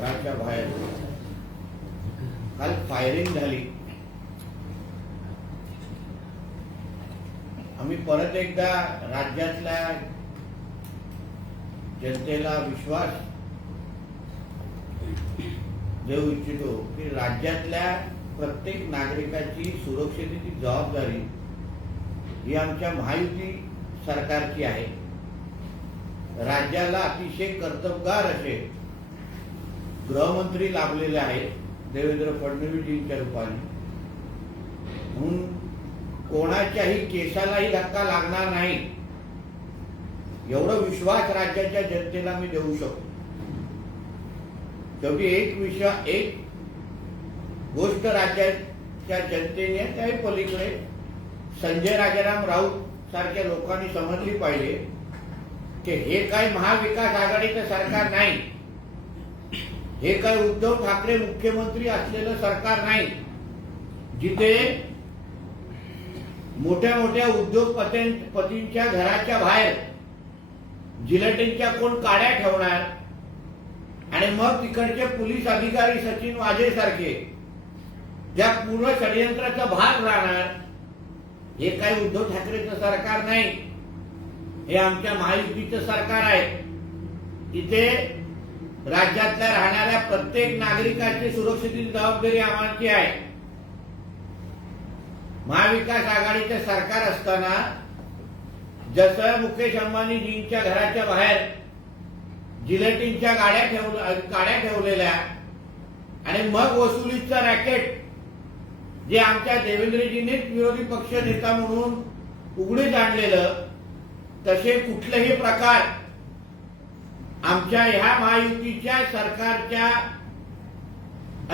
घराच्या बाहेर काल फायरिंग झाली आम्ही परत एकदा राज्यातल्या जनतेला विश्वास देऊ इच्छितो की राज्यातल्या प्रत्येक नागरिकाची सुरक्षेची जबाबदारी ही आमच्या महायुती सरकारची आहे राज्याला अतिशय कर्तबगार असे गृहमंत्री लाभलेले आहेत देवेंद्र फडणवीसजींच्या रूपाने म्हणून कोणाच्याही केसालाही धक्का लागणार नाही एवढं विश्वास राज्याच्या जनतेला मी देऊ शकतो शेवटी एक विषय एक गोष्ट राज्याच्या जनतेने त्याही पलीकडे संजय राजाराम राऊत सारख्या लोकांनी समजली पाहिजे की हे काही महाविकास आघाडीचं सरकार नाही हे काय उद्धव ठाकरे मुख्यमंत्री असलेलं सरकार नाही जिथे मोठ्या मोठ्या पतींच्या घराच्या बाहेर जिलटींच्या कोण काड्या ठेवणार आणि मग तिकडचे पोलीस अधिकारी सचिन वाजे सारखे त्या पूर्ण षडयंत्राचा भाग राहणार हे काही उद्धव ठाकरेचं सरकार नाही हे आमच्या महायुतीचं सरकार आहे इथे राज्यातल्या राहणाऱ्या प्रत्येक नागरिकाची सुरक्षेची जबाबदारी आम्हाची आहे महाविकास आघाडीचे सरकार असताना जसं मुकेश अंबानीजींच्या घराच्या बाहेर जिलेटिनच्या गाड्या ठेव गाड्या ठेवलेल्या आणि मग वसुलीचं रॅकेट जे आमच्या देवेंद्रजींनीच विरोधी पक्ष नेता म्हणून उघडीत आणलेलं तसे कुठलेही प्रकार आमच्या ह्या महायुतीच्या सरकारच्या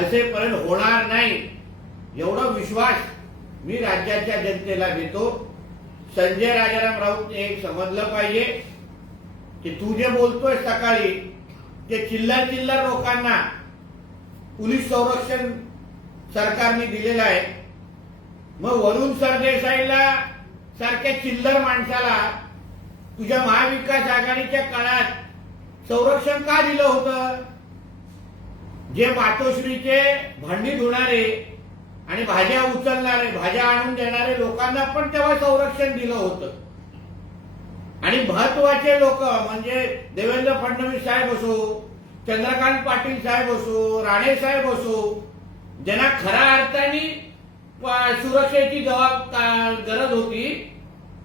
असे पण होणार नाही एवढा विश्वास मी राज्याच्या जनतेला देतो संजय राजाराम राऊत हे समजलं पाहिजे की तू जे बोलतोय सकाळी ते चिल्लर चिल्लर लोकांना पोलीस संरक्षण सरकारने दिलेलं आहे मग वरुण सरदेसाईला सारख्या चिल्लर माणसाला तुझ्या महाविकास आघाडीच्या काळात संरक्षण का दिलं होतं जे मातोश्रीचे भांडी धुणारे आणि भाज्या उचलणारे भाज्या आणून देणारे लोकांना पण तेव्हा संरक्षण दिलं होतं आणि महत्वाचे लोक म्हणजे देवेंद्र फडणवीस साहेब असो चंद्रकांत पाटील साहेब असो राणे साहेब असो ज्यांना खऱ्या अर्थाने सुरक्षेची गरज होती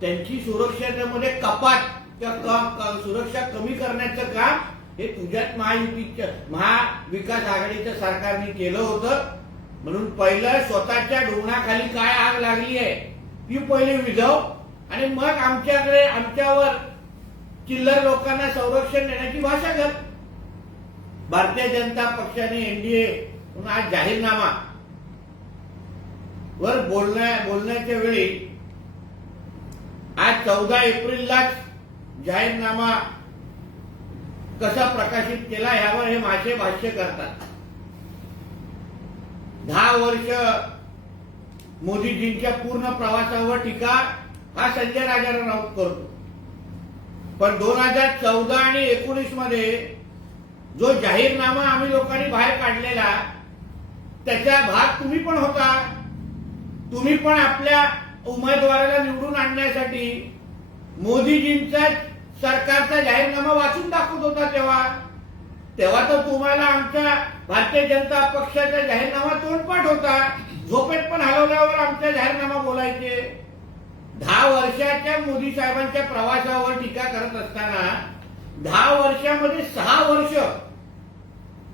त्यांची सुरक्षेमध्ये कपात त्या सुरक्षा कमी करण्याचं काम हे तुझ्यात महायुतीच्या महाविकास आघाडीच्या सरकारने केलं होतं म्हणून पहिलं स्वतःच्या ढोंगणाखाली काय आग लागली आहे ती पहिले विझव आणि मग आमच्याकडे आमच्यावर चिल्लर लोकांना संरक्षण देण्याची भाषा कर भारतीय जनता पक्षाने एनडीए म्हणून आज जाहीरनामा वर बोलण्या बोलण्याच्या वेळी आज चौदा एप्रिललाच जाहीरनामा कसा प्रकाशित केला यावर हे माझे भाष्य करतात दहा वर्ष मोदीजींच्या पूर्ण प्रवासावर टीका हा संजय राजा राऊत करतो पण दोन हजार चौदा आणि एकोणीस मध्ये जो जाहीरनामा आम्ही लोकांनी बाहेर काढलेला त्याचा भाग तुम्ही पण होता तुम्ही पण आपल्या उमेदवाराला निवडून आणण्यासाठी मोदीजींचा सरकारचा जाहीरनामा वाचून दाखवत होता तेव्हा तेव्हा तर तुम्हाला आमच्या भारतीय जनता पक्षाचा जाहीरनामा तोंडपट होता झोपेत पण हलवल्यावर आमचा जाहीरनामा बोलायचे दहा वर्षाच्या मोदी साहेबांच्या प्रवासावर टीका करत असताना दहा वर्षामध्ये सहा वर्ष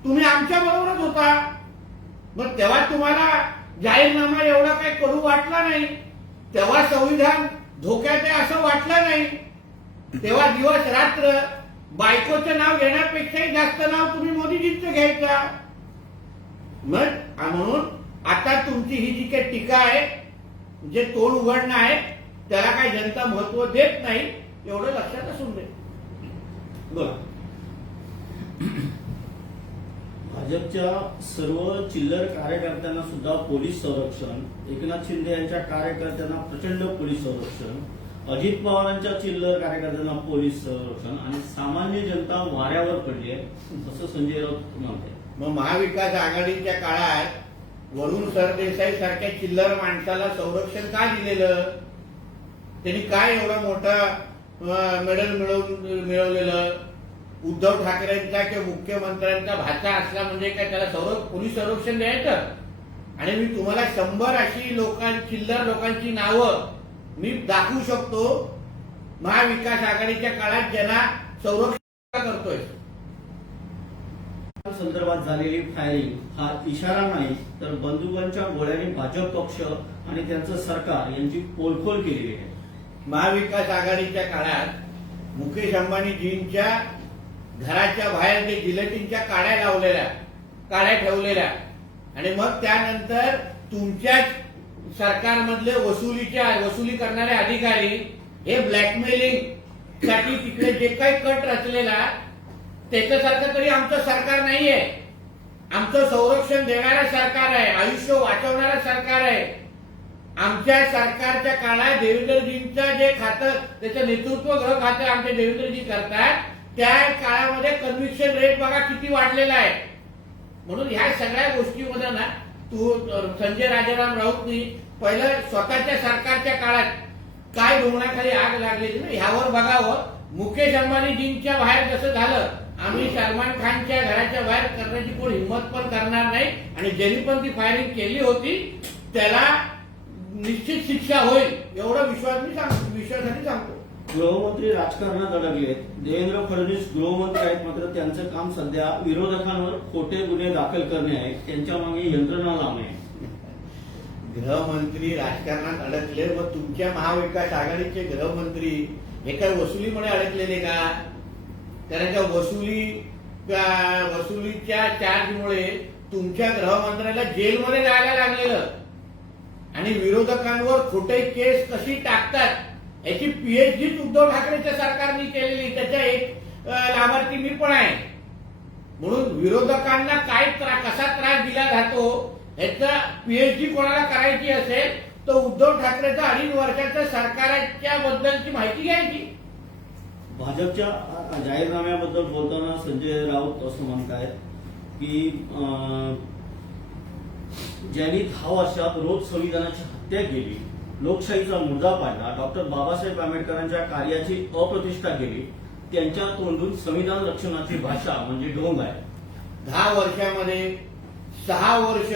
तुम्ही आमच्या बरोबरच होता मग तेव्हा तुम्हाला जाहीरनामा एवढा काही करू वाटला नाही तेव्हा संविधान धोक्यात असं वाटलं नाही तेव्हा दिवस रात्र बायकोचं नाव घेण्यापेक्षाही जास्त नाव तुम्ही मोदीजीचं घ्यायचा मग म्हणून आता तुमची ही जी काही टीका आहे जे तोल उघडणं आहे त्याला काही जनता महत्व देत नाही एवढं लक्षात असून दे बोला भाजपच्या सर्व चिल्लर कार्यकर्त्यांना सुद्धा पोलीस संरक्षण एकनाथ शिंदे यांच्या कार्यकर्त्यांना प्रचंड पोलीस संरक्षण अजित पवारांच्या चिल्लर कार्यकर्त्यांना पोलीस संरक्षण आणि सामान्य जनता वाऱ्यावर पडली आहे असं संजय राऊत म्हणते मग महाविकास आघाडीच्या काळात वरुण सरदेसाई सारख्या चिल्लर माणसाला संरक्षण का दिलेलं त्यांनी काय एवढा मोठा मेडल मिळवून मिळवलेलं उद्धव ठाकरेंचा किंवा मुख्यमंत्र्यांचा भाचा असला म्हणजे काय त्याला सौरक्ष पोलीस संरक्षण द्यायचं आणि मी तुम्हाला शंभर अशी लोकांची चिल्लर लोकांची नावं मी दाखवू शकतो महाविकास आघाडीच्या काळात ज्यांना संरक्षण करतोय संदर्भात झालेली फायरिंग हा इशारा नाही तर बंधुकांच्या गोळ्याने भाजप पक्ष आणि त्यांचं सरकार यांची पोलखोल केलेली आहे महाविकास आघाडीच्या काळात मुकेश अंबानीजींच्या घराच्या बाहेर जे जिलेटिनच्या काड्या लावलेल्या काड्या ठेवलेल्या आणि मग त्यानंतर तुमच्याच सरकारमधले वसुलीच्या वसुली करणारे अधिकारी हे ब्लॅकमेलिंग साठी तिकडे जे काही कट रचलेला त्याच्यासारखं तरी आमचं सरकार नाहीये आमचं संरक्षण देणारं सरकार आहे आयुष्य वाचवणारं सरकार आहे आमच्या सरकारच्या काळात देवेंद्रजींचं जे खातं त्याचं नेतृत्व गृह खातं आमचे देवेंद्रजी करतात त्या काळामध्ये कन्व्हिक्शन रेट बघा किती वाढलेला आहे म्हणून ह्या सगळ्या गोष्टीमध्ये ना तू संजय राजाराम राऊतनी पहिलं स्वतःच्या सरकारच्या काळात काय धोरणाखाली आग लागलेली ना ह्यावर बघावं मुकेश अंबानीजींच्या बाहेर जसं झालं आम्ही सलमान खानच्या घराच्या बाहेर करण्याची कोण हिंमत पण करणार नाही आणि ज्यांनी पण ती फायरिंग केली होती त्याला निश्चित शिक्षा होईल एवढं विश्वास मी सांगतो विश्वासाने सांगतो गृहमंत्री राजकारणात अडकले देवेंद्र फडणवीस गृहमंत्री आहेत मात्र त्यांचं काम सध्या विरोधकांवर खोटे गुन्हे दाखल करणे आहे त्यांच्या मागे यंत्रणा लावणे आहे गृहमंत्री राजकारणात अडकले व तुमच्या महाविकास आघाडीचे गृहमंत्री हे काय वसुलीमुळे अडकलेले का कारण वसुली वसुलीच्या चार्जमुळे तुमच्या गृहमंत्र्याला जेलमध्ये जायला लागलेलं आणि विरोधकांवर खोटे केस कशी टाकतात याची पीएचडीच उद्धव ठाकरेच्या सरकारने केलेली त्याच्या एक लाभार्थी मी पण आहे म्हणून विरोधकांना काय कसा त्रास दिला जातो याचा पीएचडी कोणाला करायची असेल तर उद्धव ठाकरेचं अडीच वर्षाच्या सरकारच्या बद्दलची माहिती घ्यायची भाजपच्या जाहीरनाम्याबद्दल बोलताना संजय राऊत असं म्हणत की ज्यांनी दहा वर्षात रोज संविधानाची हत्या केली लोकशाहीचा मुद्दा पाहिला डॉक्टर बाबासाहेब आंबेडकरांच्या कार्याची अप्रतिष्ठा केली त्यांच्या तोंडून संविधान रक्षणाची भाषा म्हणजे ढोंग आहे दहा वर्षामध्ये सहा वर्ष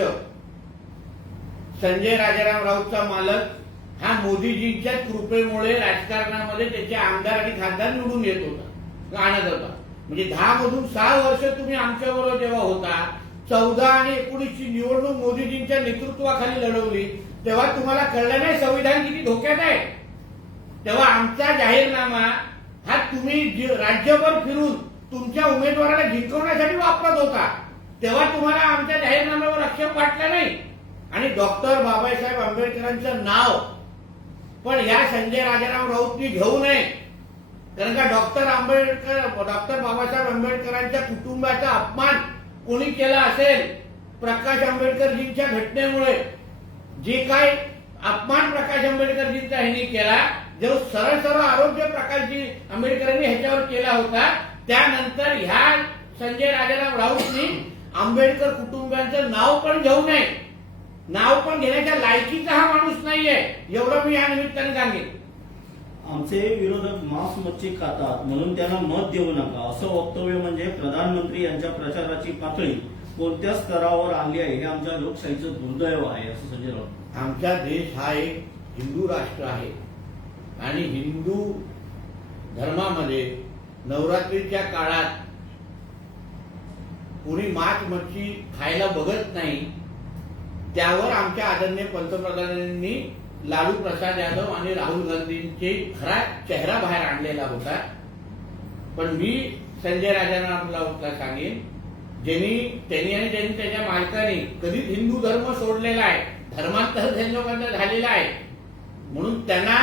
संजय राजाराम राऊतचा मालक हा मोदीजींच्या कृपेमुळे राजकारणामध्ये त्याचे आमदार आणि खासदार निवडून येत होता आणत होता म्हणजे दहा मधून सहा वर्ष तुम्ही आमच्यावर जेव्हा होता चौदा आणि एकोणीसची निवडणूक मोदीजींच्या नेतृत्वाखाली लढवली तेव्हा तुम्हाला कळलं नाही संविधान किती धोक्यात आहे तेव्हा आमचा जाहीरनामा हा तुम्ही राज्यभर फिरून तुमच्या उमेदवाराला जिंकवण्यासाठी वापरत होता तेव्हा तुम्हाला आमच्या जाहीरनाम्यावर आक्षेप वाटला नाही आणि डॉक्टर बाबासाहेब आंबेडकरांचं नाव पण या संजय राजाराम राऊतनी घेऊ नये कारण का डॉक्टर आंबेडकर डॉक्टर बाबासाहेब आंबेडकरांच्या कुटुंबाचा अपमान कोणी केला असेल प्रकाश आंबेडकरजींच्या घटनेमुळे जे काय अपमान प्रकाश आंबेडकरजींचा ह्यांनी केला जो सरळ सरळ आरोग्य प्रकाशजी आंबेडकरांनी ह्याच्यावर केला होता त्यानंतर ह्या संजय राजाराम राऊतनी आंबेडकर कुटुंबियांचं नाव पण घेऊ नये नाव पण घेण्याच्या लायकीचा हा माणूस नाहीये एवढं मी या निमित्ताने सांगेन आमचे विरोधक मांस मच्छी खातात म्हणून त्यांना मत देऊ नका असं वक्तव्य म्हणजे प्रधानमंत्री यांच्या प्रचाराची पातळी कोणत्या स्तरावर आली आहे हे आमच्या लोकशाहीचं दुर्दैव आहे असं संजय राऊत आमचा देश हा एक हिंदू राष्ट्र आहे आणि हिंदू धर्मामध्ये नवरात्रीच्या काळात कुणी मांस मच्छी खायला बघत नाही त्यावर आमच्या आदरणीय पंतप्रधानांनी लालू प्रसाद यादव आणि राहुल गांधींचे खरा चेहरा बाहेर आणलेला होता पण मी संजय राजांना आपला सांगेन ज्यांनी त्यांनी आणि त्याच्या मालकांनी कधीच हिंदू धर्म सोडलेला आहे धर्मांतर झालेला आहे म्हणून त्यांना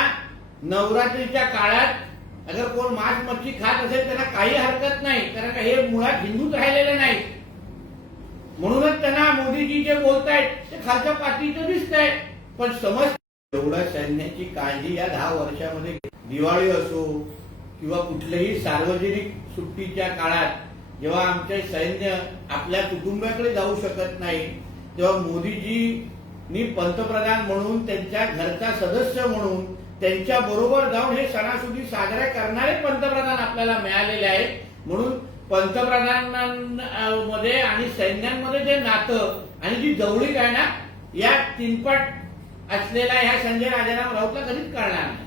नवरात्रीच्या काळात अगर कोण मांस मच्छी खात असेल त्यांना काही हरकत नाही कारण का हे मुळात हिंदूच राहिलेले नाही म्हणूनच त्यांना मोदीजी जे बोलतायत ते खालच्या पातळीचं दिसत आहेत पण समज एवढ्या सैन्याची काळजी या दहा वर्षामध्ये दिवाळी असो किंवा कुठल्याही सार्वजनिक सुट्टीच्या काळात जेव्हा आमचे सैन्य आपल्या कुटुंबाकडे जाऊ शकत नाही तेव्हा मोदीजींनी पंतप्रधान म्हणून त्यांच्या घरचा सदस्य म्हणून त्यांच्या बरोबर जाऊन हे सणासुदी साजरे करणारे पंतप्रधान आपल्याला मिळालेले आहेत म्हणून पंतप्रधानांमध्ये आणि सैन्यांमध्ये जे नातं आणि जी जवळीक आहे ना या तीनपट असलेला ह्या संजय राजाराम राऊतला कधीच कळणार नाही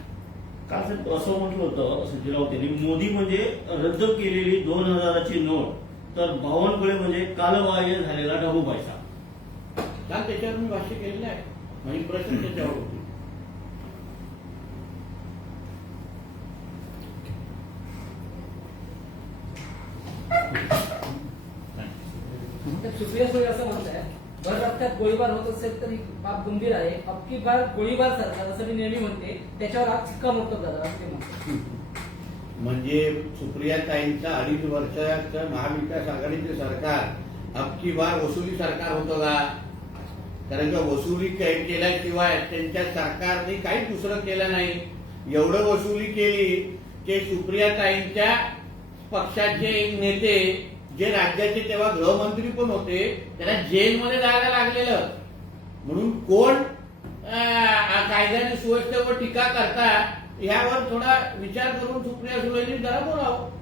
काल असं म्हटलं होतं संजय त्यांनी मोदी म्हणजे रद्द केलेली दोन हजाराची नोट तर बावनकुळे म्हणजे कालबाह्य झालेला डाबू पैसा काल त्याच्यावर मी भाष्य केलेलं आहे म्हणजे प्रश्न त्याच्यावर रस्त्यात गोळीबार होत असेल तर ही बाब गंभीर आहे अबकी बार गोळीबार सारखा जसं मी नेहमी म्हणते त्याच्यावर आज शिक्कामोर्तब झाला असं ते म्हणतो म्हणजे सुप्रिया ताईंचा अडीच वर्षाचं महाविकास आघाडीचे सरकार अबकी बार वसुली सरकार होतं का कारण का वसुली केल्याशिवाय त्यांच्या सरकारने काही दुसरं केलं नाही एवढं वसुली केली की सुप्रिया ताईंच्या पक्षाचे एक नेते जे राज्याचे तेव्हा गृहमंत्री पण होते त्यांना जेलमध्ये जायला लागलेलं म्हणून कोण कायद्याने सुव्यवस्थेवर टीका करता यावर थोडा विचार करून सुप्रिया सुळे जरा बोलावं